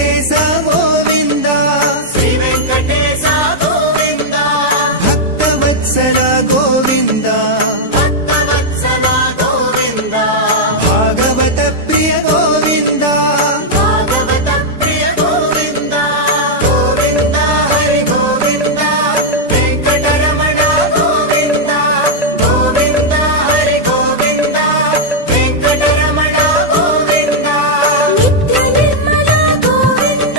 వెంకటేశ గోవింద శ్రీ వెంకటేశ గోవింద భక్తవత్సల గోవింద భక్తవత్సల గోవింద భాగవత ప్రియ గోవింద భాగవత ప్రియ గోవింద గోవింద హరి గోవింద వెంకటరమణ గోవింద గోవింద హరి గోవింద వెంకటరమణ గోవింద నిత్య నిర్మల గోవింద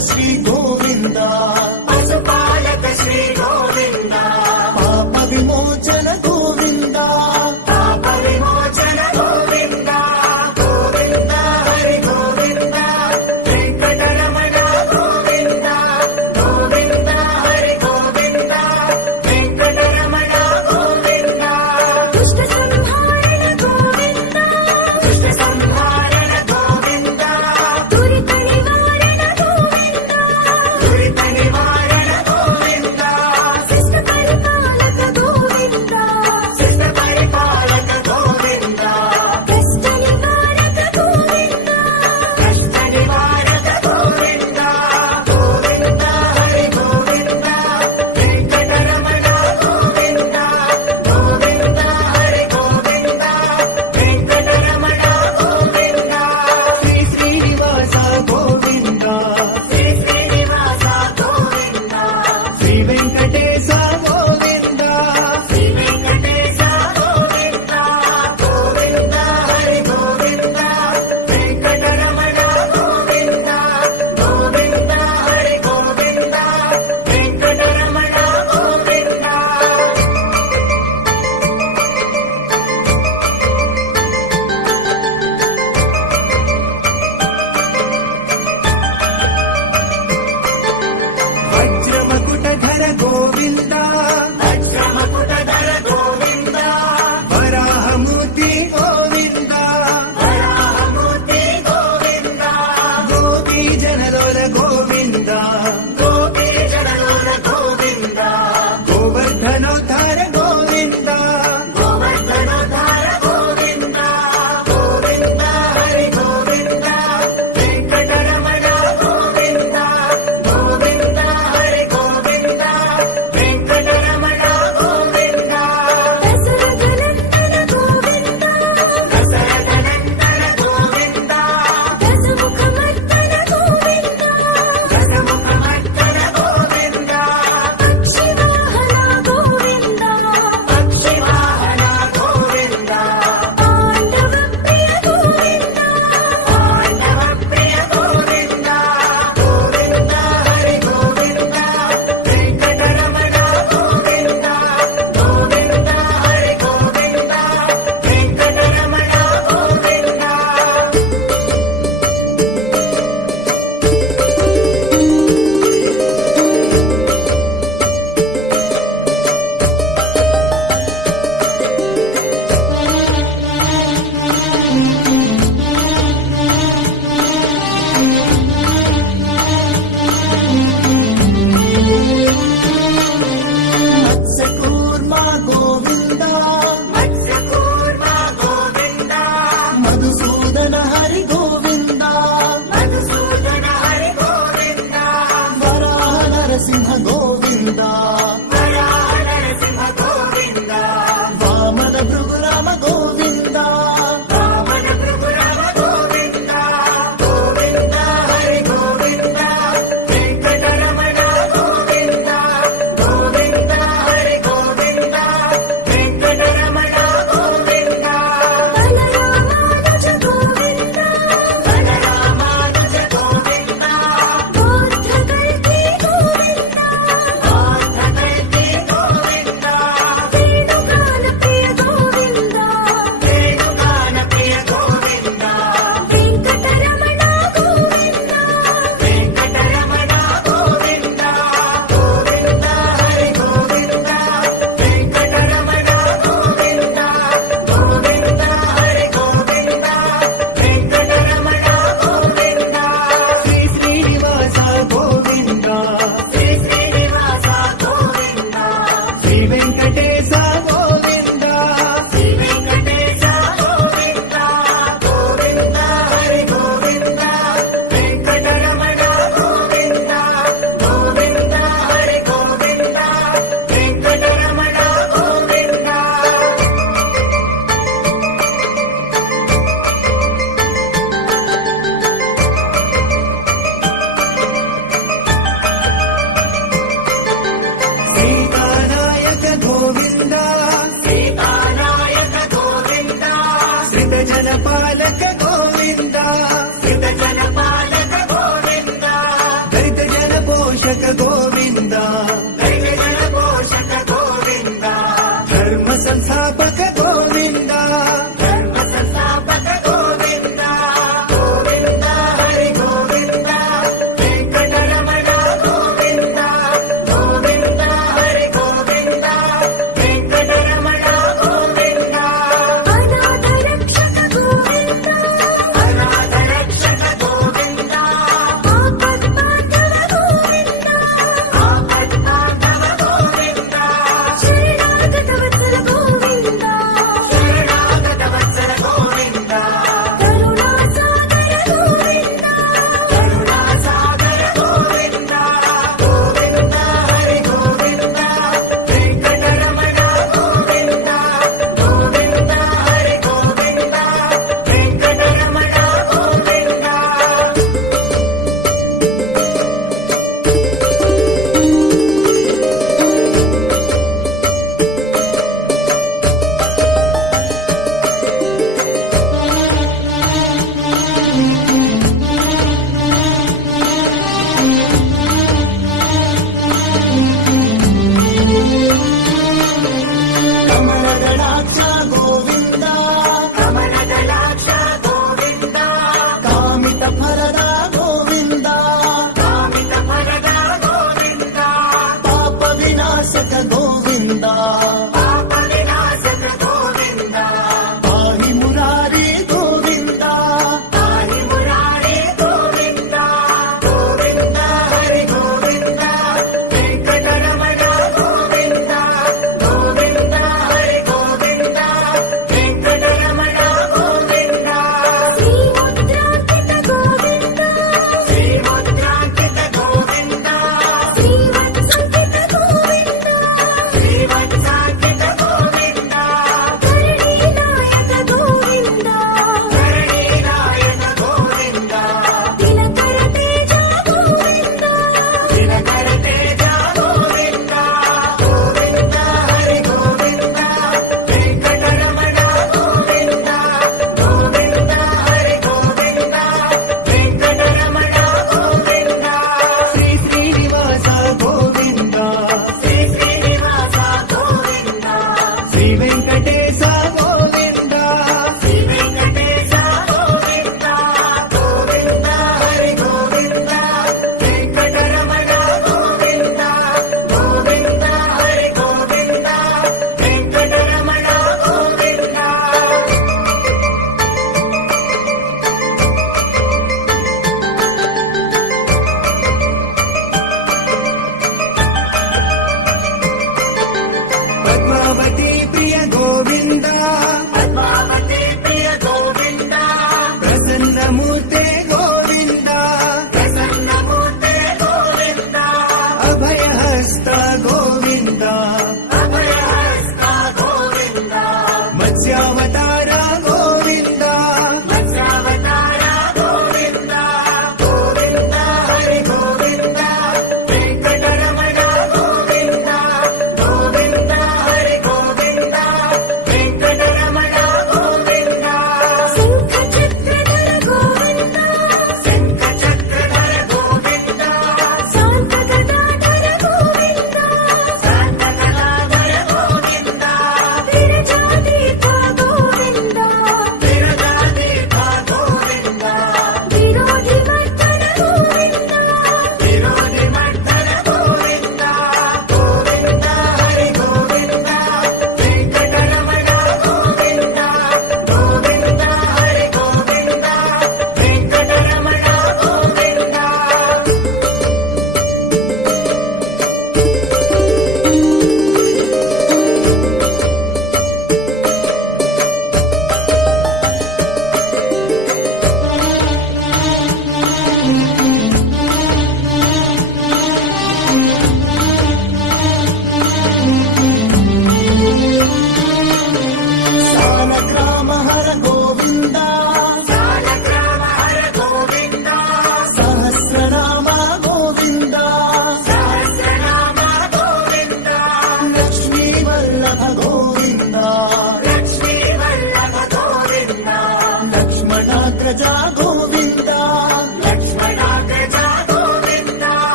శ్రీ గోవింద పశుపాలక శ్రీ గోవింద పాప విమోచన గోవింద పాప విమోచన గోవింద గోవింద హరి గోవింద వెంకటరమణ గోవింద గోవింద హరి గోవింద వెంకటరమణ గోవింద దుష్ట సంహారణ గోవింద దుష్ట సంహారణ గోవింద దురిత నివారణ గోవింద దురిత నివారణ గోవింద ಗೋವಿಂದ ದೈವಗಳ ಪೋಷಕ ಗೋವಿಂದ ಧರ್ಮ ಸಂಸ್ಥಾಪಕ ಗೋವಿಂದ ಧರ್ಮ ಸಂಸ್ಥಾಪಕ ಗೋವಿಂದ ಗೋವಿಂದ ಹರಿ ಗೋವಿಂದ ವೆಂಕಟರಮಣ ಗೋವಿಂದ ಗೋವಿಂದ ಹರಿ ಗೋವಿಂದ ವೆಂಕಟರಮಣ ಗೋವಿಂದ ಅನಾಥ ರಕ್ಷಕ ಗೋವಿಂದ ಅನಾಥ ರಕ್ಷಕ ಗೋವಿಂದ ಆಪತ್ಪಾಂಡವ ಗೋವಿಂದ ಆಪತ್ಪಾಂಡವ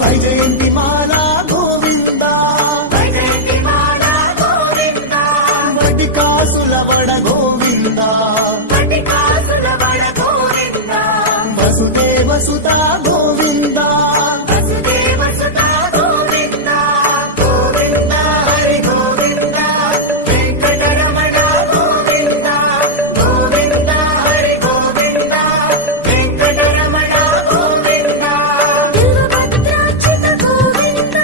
వైజయంతి మాల గోవింద వైజయంతి మాల గోవింద వటి కాసుల వడ గోవింద వటి కాసుల వడ గోవింద వసుదేవ సుత గోవింద వసుదేవ సుత గోవింద గోవింద హరి గోవింద వెంకటరమణ గోవింద గోవింద హరి గోవింద వెంకటరమణ గోవింద బిల్వపత్రాచ్యుత గోవింద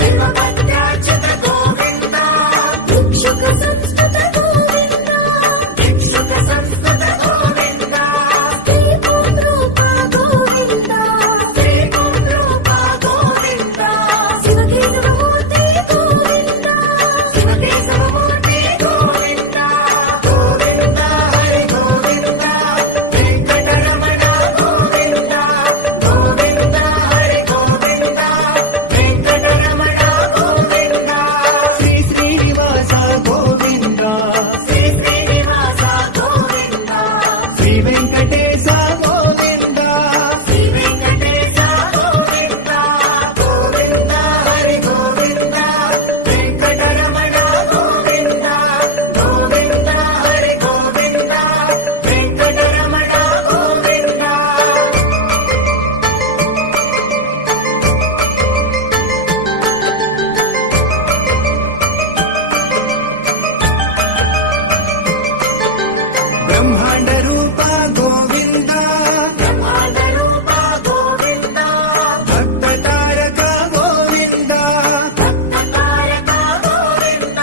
బిల్వపత్రాచ్యుత గోవింద భిక్షుక సంస్కృత గోవింద భిక్షుక సంస్కృత గోవింద శ్రీపూం రూప గోవింద శ్రీపూం రూప గోవింద శివకేశవమూర్తి గోవింద శివకేశవమూర్తి గోవింద గోవింద హరి గోవింద వెంకటరమణ గోవింద గోవింద హరి గోవింద వెంకటరమణ గోవింద శ్రీ శ్రీనివాస గోవింద శ్రీ శ్రీనివాస గోవింద శ్రీ వెంకటేశ గోవింద శ్రీ వెంకటేశ గోవింద గోవింద హరి గోవింద వెంకటరమణ గోవింద గోవింద హరి గోవింద వెంకటరమణ గోవింద బ్రహ్మాండ రూప గోవింద బ్రహ్మాండ రూప గోవింద భక్త తారక గోవింద భక్తకారక గోవింద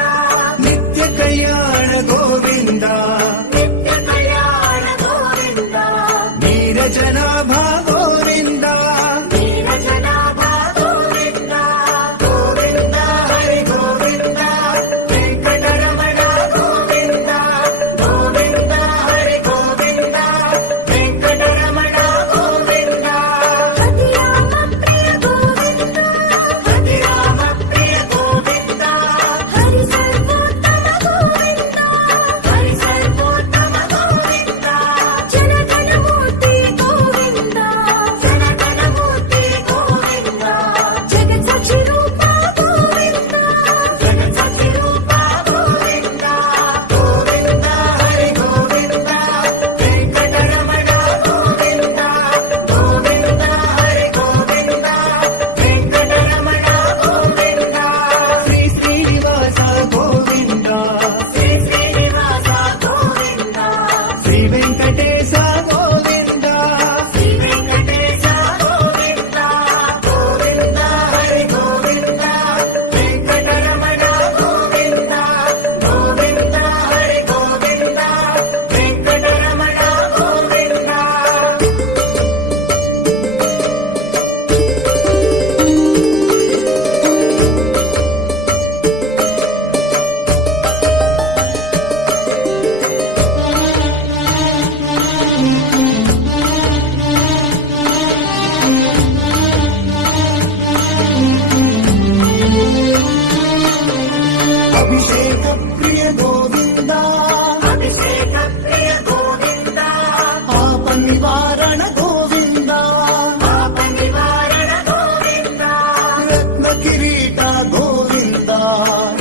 నిత్య కళ్యాణ గోవింద నిత్య కళ్యాణ గోవింద నీరజనాభ గోవింద నీరజనాభ గోవింద గోవింద హరి గోవింద వెంకటరమణ గోవింద గోవింద హరి గోవింద వెంకటరమణ గోవింద హరిరామ ప్రియ గోవింద హరిరామ ప్రియ గోవింద హరి సర్వోత్తమ గోవింద హరి సర్వోత్తమ గోవింద జనగణమూర్తి గోవింద జనగణమూర్తి గోవింద జగత్ సాక్షి రూప గోవింద జగత్ సాక్షి రూప గోవింద గోవింద హరి గోవింద వెంకటరమణ గోవింద గోవింద హరి గోవింద వెంకటరమణ గోవింద శ్రీ శ్రీనివాస గోవింద శ్రీ శ్రీనివాస గోవింద శ్రీ వెంకటేశ గోవింద శ్రీ వెంకటేశ గోవింద గోవింద హరి గోవింద వెంకటరమణ గోవింద గోవింద హరి గోవింద వెంకటరమణ గోవింద అభిషేక ప్రియ గోవింద అభిషేక ప్రియ గోవింద పాప నివారణ గోవింద పాప నివారణ గోవింద రత్న కిరీట గోవింద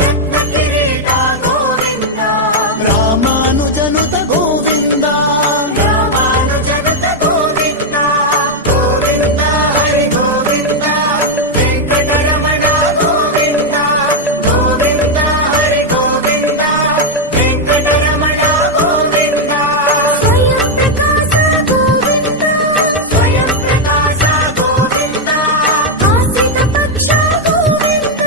రత్న కిరీట గోవింద రామానుజనుత గోవింద రామానుజగత గోవింద గోవింద హరి గోవింద వెంకటరమణ గోవింద గోవింద హరి గోవింద వెంకటరమణ గోవింద స్వయం ప్రకాశ గోవింద స్వయం ప్రకాశ గోవింద ఆసిత పక్ష గోవింద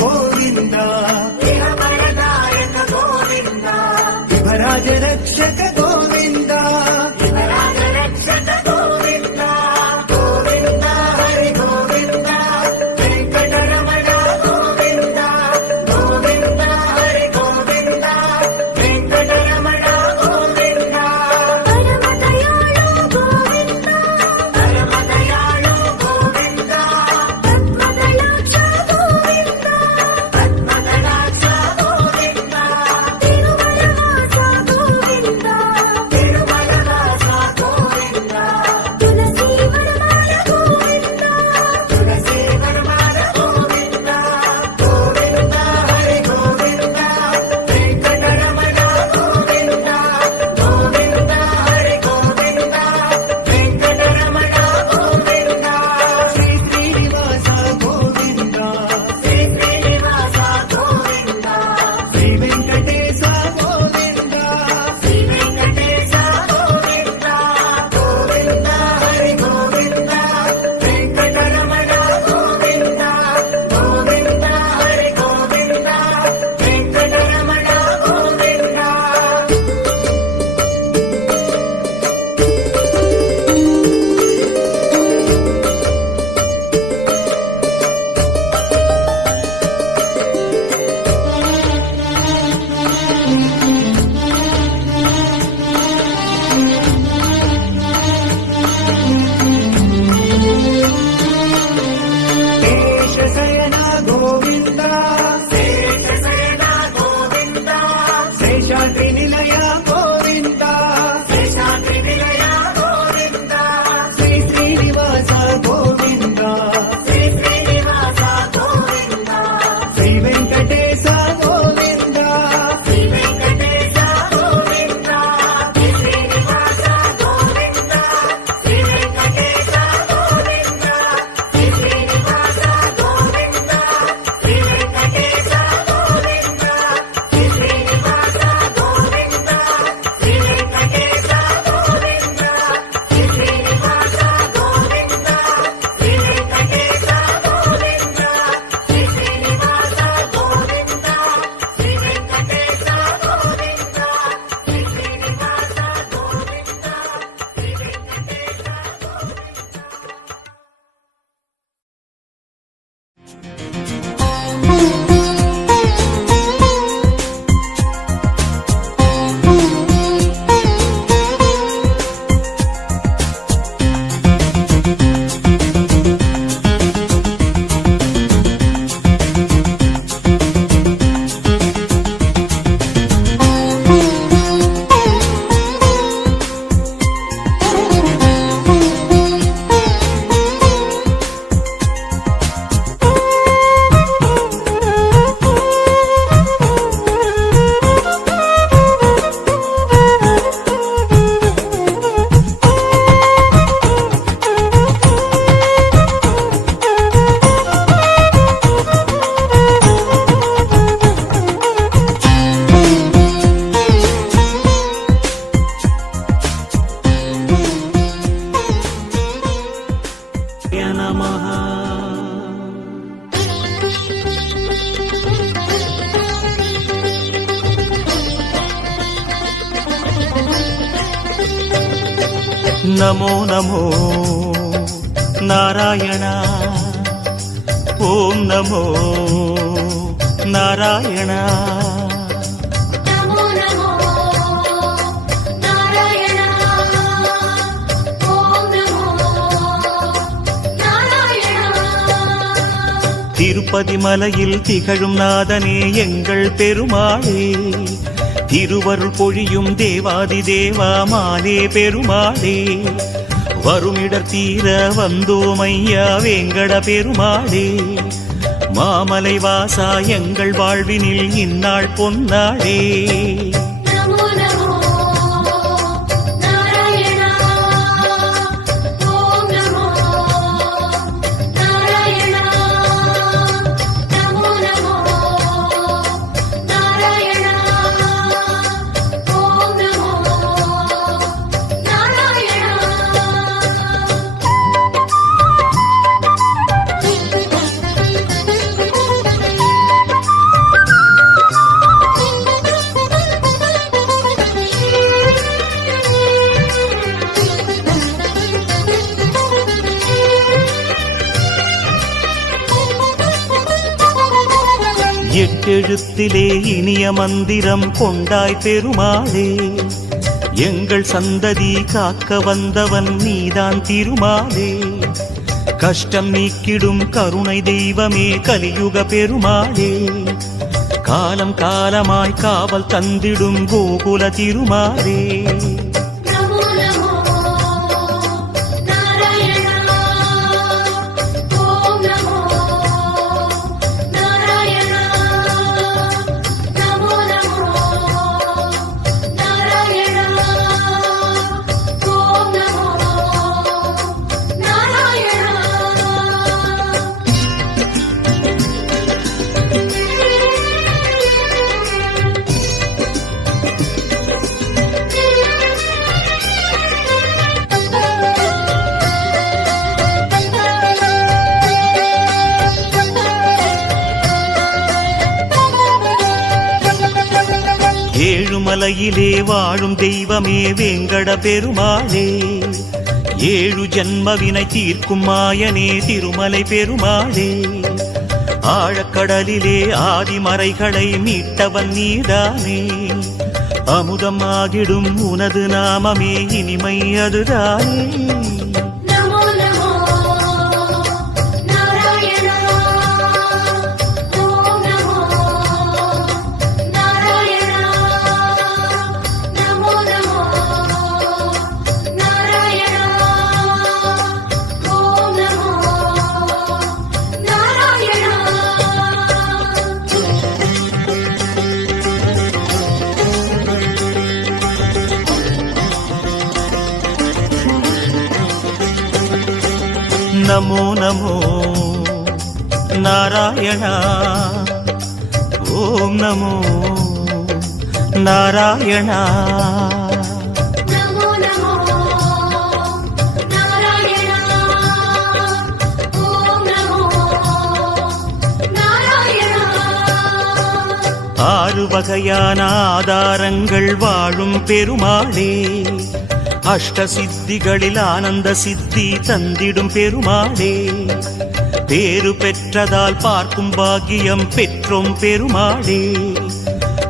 గోవింద ఇహపరదాయక గోవింద యువరాజ రక్షక గోవింద యువరాజ రక్షక గోవింద గోవింద హరి గోవింద వెంకటరమణ గోవింద గోవింద హరి గోవింద వెంకటరమణ గోవింద పరమదయాళు గోవింద పరమదయాళు గోవింద పద్మదళాక్ష గోవింద పద్మదళాక్ష గోవింద తిరుమలవాస గోవింద తిరుమలవాస గోవింద తులసీ వనమాల గోవింద తులసీ వనమాల గోవింద గోవింద హరి గోవింద వెంకటరమణ గోవింద గోవింద హరి గోవింద వెంకటరమణ గోవింద శ్రీ శ్రీనివాస గోవింద శ్రీ శ్రీనివాస గోవింద శ్రీ వెంకటేశ గోవింద శ్రీ వెంకటేశ గోవింద గోవింద హరి గోవింద వెంకటరమణ గోవింద గోవింద హరి గోవింద వెంకటరమణ గోవింద శేషశయన గోవింద శేషశయన గోవింద శేషాద్రి నిలయ గోవింద శేషాద్రి నిలయ గోవింద శ్రీ శ్రీనివాస గోవింద శ్రీ శ్రీనివాస గోవింద శ్రీ వెంకటేశ గోవింద శ్రీ వెంకటేశ గోవింద శ్రీ శ్రీనివాస గోవింద శ్రీ వెంకటేశ గోవింద శ్రీ శ్రీనివాస గోవింద శ్రీ వెంకటేశ గోవింద శ్రీ శ్రీనివాస గోవింద శ్రీ వెంకటేశ గోవింద శ్రీ శ్రీనివాస గోవింద శ్రీ వెంకటేశ గోవింద శ్రీ శ్రీనివాస గోవింద శ్రీ వెంకటేశ గోవింద శ్రీ శ్రీనివాస గోవింద శ్రీ వెంకటేశ నమః నమో నమో నారాయణ ఓం నమో నారాయణ నమో నమో నారాయణ ఓం నమో నారాయణ திருப்பதி மலையில் திகழும் நாதனே எங்கள் பெருமாளே திருவருள் பொழியும் தேவாதி தேவா மாலே பெருமாளே வருமிடர் தீர வந்தோமையா வேங்கட பெருமாளே மாமலை வாசா எங்கள் வாழ்வினில் இந்நாள் பொன்னாளே నమో నమో నారాయణ ఓం నమో నారాయణ నమో నమో నారాయణ ఓం నమో నారాయణ எட்டெழுத்திலே இனிய மந்திரம் கொண்டாய் பெருமாளே, எங்கள் சந்ததி காக்க வந்தவன் நீதான் திருமாலே. கஷ்டம் நீக்கிடும் கருணை தெய்வமே கலியுக பெருமாளே, காலம் காலமாய் காவல் தந்திடும் கோகுல திருமாலே. நமோ நமோ நாராயணா ஓம் நமோ நாராயணா நமோ நமோ நாராயணா ஓம் நமோ நாராயணா. ஏழுமலையிலே வாழும் தெய்வமே வேங்கட பெருமாளே, ஏழு ஜன்மவினை தீர்க்கும் மாயனே திருமலை பெருமாளே. ஆழக்கடலிலே ஆதிமறைகளை மீட்டவன் நீதானே, அமுதம் ஆகிடும் உனது நாமமே இனிமை அதுதானே. நமோ நமோ நாராயணா ஓம் நமோ நாராயணா நமோ நமோ நாராயணா ஓம் நமோ நாராயணா. நமோ நமோ நாராயண ஓம் நமோ நாராயண. நமோ நமோ நாராயணா ஓம் நமோ நாராயணா. ஆறு வகையான ஆதாரங்கள் வாழும் பெருமாளே, அஷ்ட சித்திகளில் ஆனந்த சித்தி தந்திடும் பெருமாளே. பேரு பெற்றதால் பார்க்கும் பாக்கியம் பெற்றோம் பெருமாளே,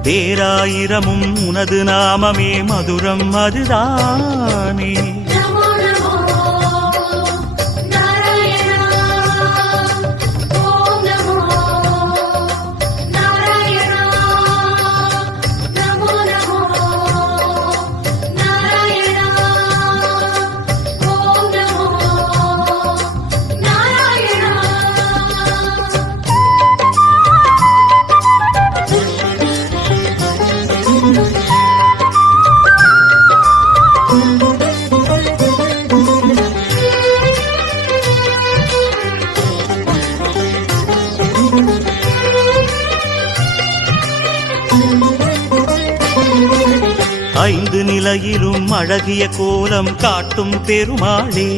பேராயிரமும் உனது நாமமே மதுரம் அதுதானே. நமோ நமோ நாராயணா ஓம் நமோ நாராயணா நமோ நமோ நாராயணா ஓம் நமோ நாராயணா. ஐந்து நிலையிலும் அழகிய கோலம் காட்டும் பெருமாளே,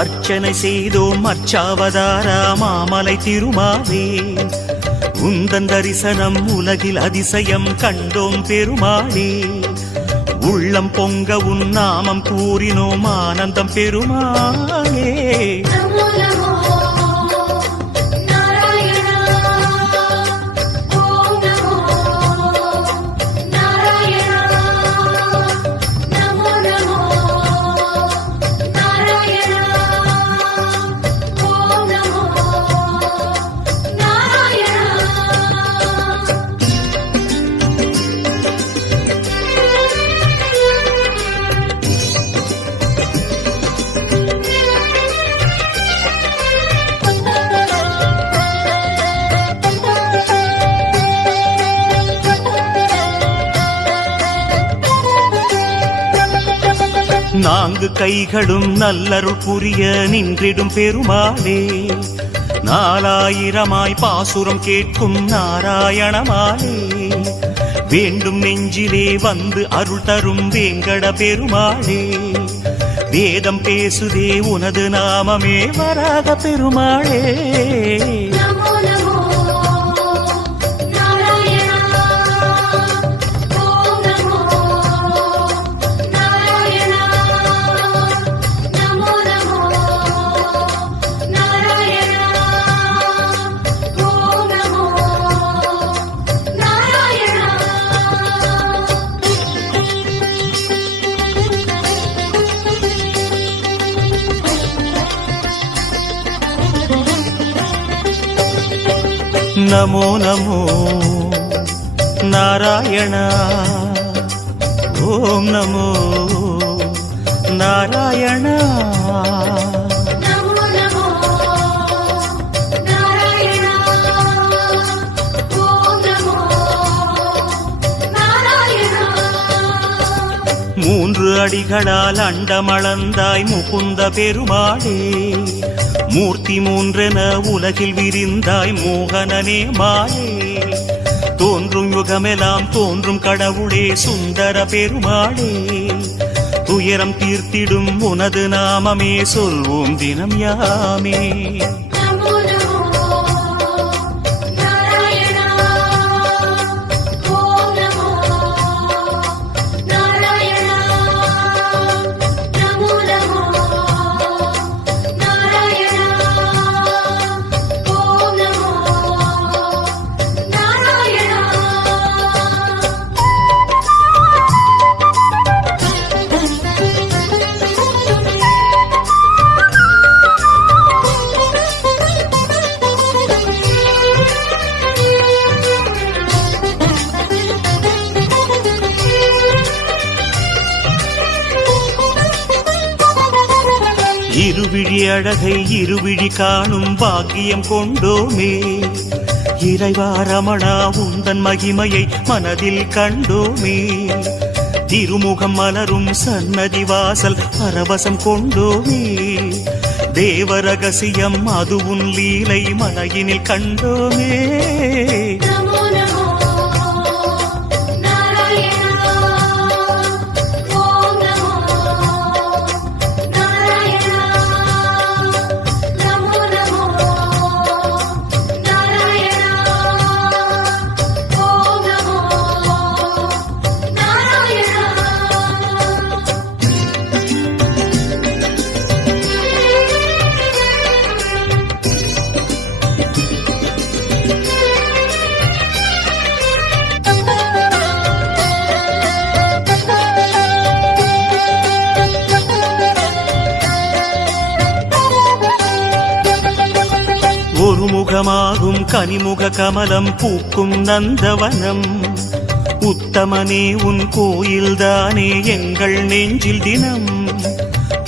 அர்ச்சனை செய்தோம் அர்ச்சாவதாரா மாமலை திருமாலே. உந்தன் தரிசனம் உலகில் அதிசயம் கண்டோம் பெருமாளே, உள்ளம் பொங்க உன் நாமம் கூறினோம் ஆனந்தம் பெருமாளே. நமோ நமோ நாராயணா ஓம் நமோ நாராயணா நமோ நமோ நாராயணா ஓம் நமோ நாராயணா. நான்கு கைகளும் நல்லருள் புரிய நின்றிடும் பெருமாளே, நாலாயிரமாய் பாசுரம் கேட்கும் நாராயணமாலே. வேண்டும் நெஞ்சிலே வந்து அருள் தரும் வேங்கட பெருமாளே, வேதம் பேசுதே உனது நாமமே வராக பெருமாளே. நமோ நமோ நாராயணா ஓம் நமோ நாராயணா நமோ நமோ நாராயணா ஓம் நமோ நமோ நமோ நாராயண ஓம் நமோ நாராயண நமோ நமோ நாராயண ஓம் நமோ நாராயண மூன்று அடிகளால் அண்டமளந்தாய் முகுந்த பெருமாளே மூர்த்தி மூன்றென உலகில் விரிந்தாய் மோகனனே மாலே தோன்றும் யுகமெல்லாம் தோன்றும் கடவுளே சுந்தர பெருமாளே துயரம் தீர்த்திடும் உனது நாமமே சொல்வோம் தினம் யாமே நமோ நமோ நாராயண ஓம் நமோ நாராயண நமோ நமோ நாராயண ஓம் நமோ நாராயண இருவிழி அழகை இருவிழி காணும் பாக்கியம் கொண்டோமே இறைவா ரமணா உந்தன் மகிமையை மனதில் கண்டோமே திருமுகம் மலரும் சன்னதி வாசல் பரவசம் கொண்டோமே தேவ ரகசியம் அது உன் லீலை மலையினில் கண்டோமே நமோ நமோ நாராயண ஓம் நமோ நாராயண நமோ நமோ நாராயண ஓம் நமோ நாராயண ஒரு முகமாகும் கனிமுக கமலம் பூக்கும் நந்தவனம் உத்தமனே உன் கோயில்தானே எங்கள் நெஞ்சில் தினம்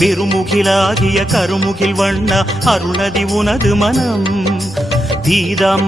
பெருமுகிலாகிய கருமுகில் வண்ண அருணதி உனது மனம் பீதாம்